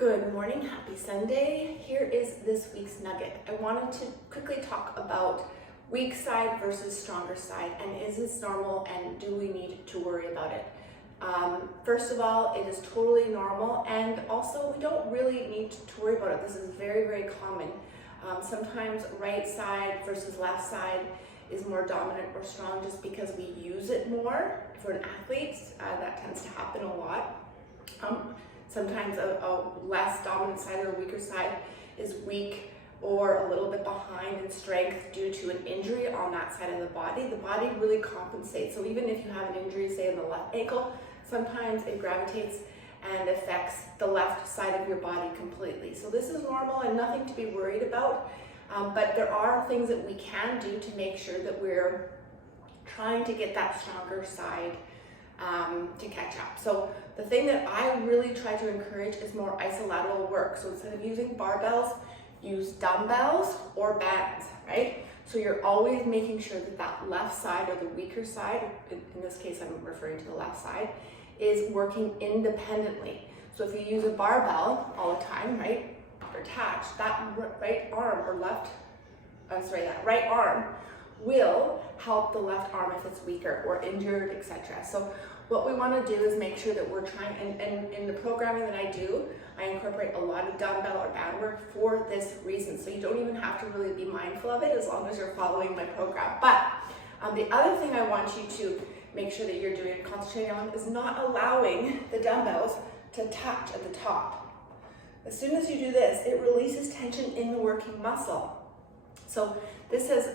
Good morning, happy Sunday. Here is this week's nugget. I wanted to quickly talk about weak side versus stronger side, and is this normal and do we need to worry about it? First of all, it is totally normal, and also we don't really need to worry about it. This is very, very common. Sometimes right side versus left side is more dominant or strong just because we use it more. For an athlete, that tends to happen a lot. Sometimes a less dominant side or a weaker side is weak or a little bit behind in strength due to an injury on that side of the body. The body really compensates. So even if you have an injury, say in the left ankle, sometimes it gravitates and affects the left side of your body completely. So this is normal and nothing to be worried about. But there are things that we can do to make sure that we're trying to get that stronger side to catch up. So the thing that I really try to encourage is more isolateral work. So instead of using barbells, use dumbbells or bands, right? So you're always making sure that that left side or the weaker side, in this case I'm referring to the left side, is working independently. So if you use a barbell all the time, right, or attached, that right arm or that right arm will help the left arm if it's weaker or injured, etc. So what we want to do is make sure that we're trying, and in the programming that I do, I incorporate a lot of dumbbell or band work for this reason. So you don't even have to really be mindful of it as long as you're following my program. But the other thing I want you to make sure that you're doing and concentrating on is not allowing the dumbbells to touch at the top. As soon as you do this, it releases tension in the working muscle. So this has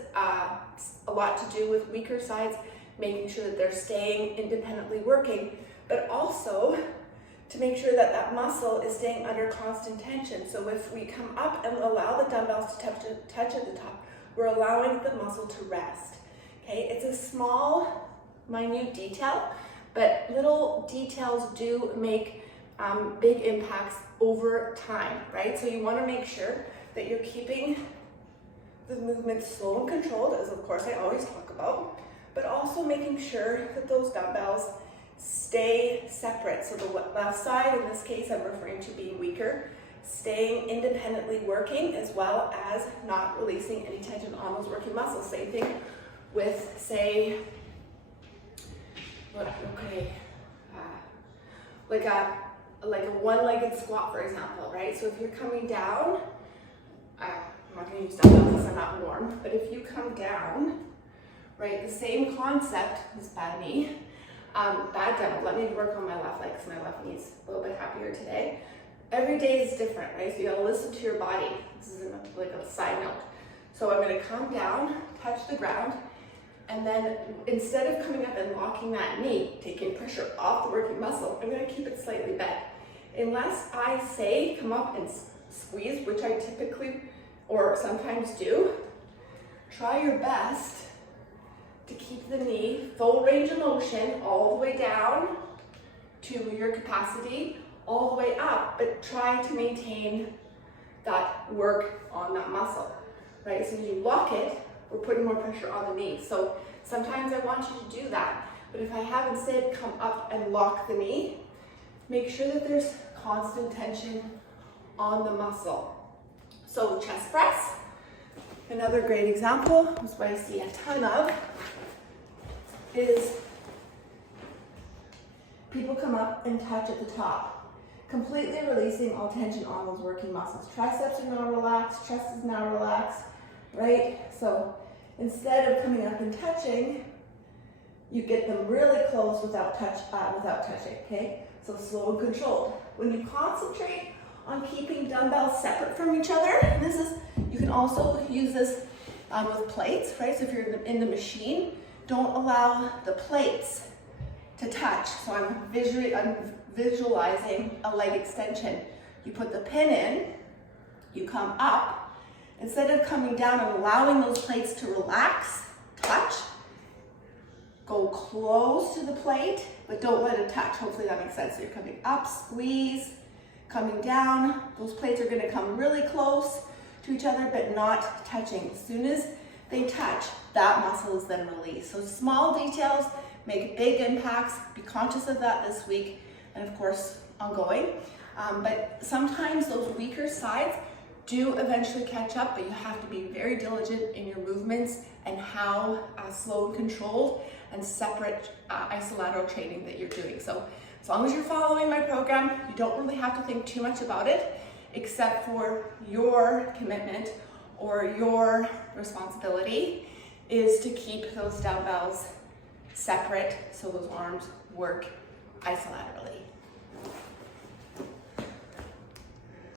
a lot to do with weaker sides, making sure that they're staying independently working, but also to make sure that that muscle is staying under constant tension. So if we come up and allow the dumbbells to touch at the top, we're allowing the muscle to rest. Okay, it's a small, minute detail, but little details do make big impacts over time, right? So you want to make sure that you're keeping the movement slow and controlled, as of course I always talk about, but also making sure that those dumbbells stay separate. So the left side, in this case I'm referring to being weaker, staying independently working, as well as not releasing any tension on those working muscles. Same thing with, say, like a one-legged squat, for example, right? So if you're coming down, I'm not going to use dumbbells because I'm not warm, but if you come down, right, the same concept, this bad knee, bad demo, let me work on my left leg because my left knee's a little bit happier today. Every day is different, right? So you gotta listen to your body. This is like a side note. So I'm gonna come down, touch the ground, and then instead of coming up and locking that knee, taking pressure off the working muscle, I'm gonna keep it slightly bent. Unless I say come up and squeeze, which I typically or sometimes do, try your best to keep the knee full range of motion all the way down to your capacity, all the way up, but try to maintain that work on that muscle, right? So as you lock it, we're putting more pressure on the knee. So sometimes I want you to do that, but if I have instead come up and lock the knee, make sure that there's constant tension on the muscle. So chest press, another great example, is what I see a ton of, is people come up and touch at the top, completely releasing all tension on those working muscles. Triceps are now relaxed, chest is now relaxed, right? So instead of coming up and touching, you get them really close without touching, okay? So slow and controlled. When you concentrate on keeping dumbbells separate from each other, and you can also use this with plates, right? So if you're in the machine, don't allow the plates to touch. So I'm visualizing a leg extension. You put the pin in, you come up, instead of coming down and allowing those plates to relax, touch, go close to the plate, but don't let it touch. Hopefully that makes sense. So you're coming up, squeeze, coming down, those plates are gonna come really close to each other, but not touching. As soon as they touch, that muscle is then released. So small details make big impacts. Be conscious of that this week, and of course, ongoing. But sometimes those weaker sides do eventually catch up, but you have to be very diligent in your movements and how slow and controlled and separate isolateral training that you're doing. So as long as you're following my program, you don't really have to think too much about it, except for your commitment or your responsibility is to keep those dumbbells separate so those arms work isolaterally.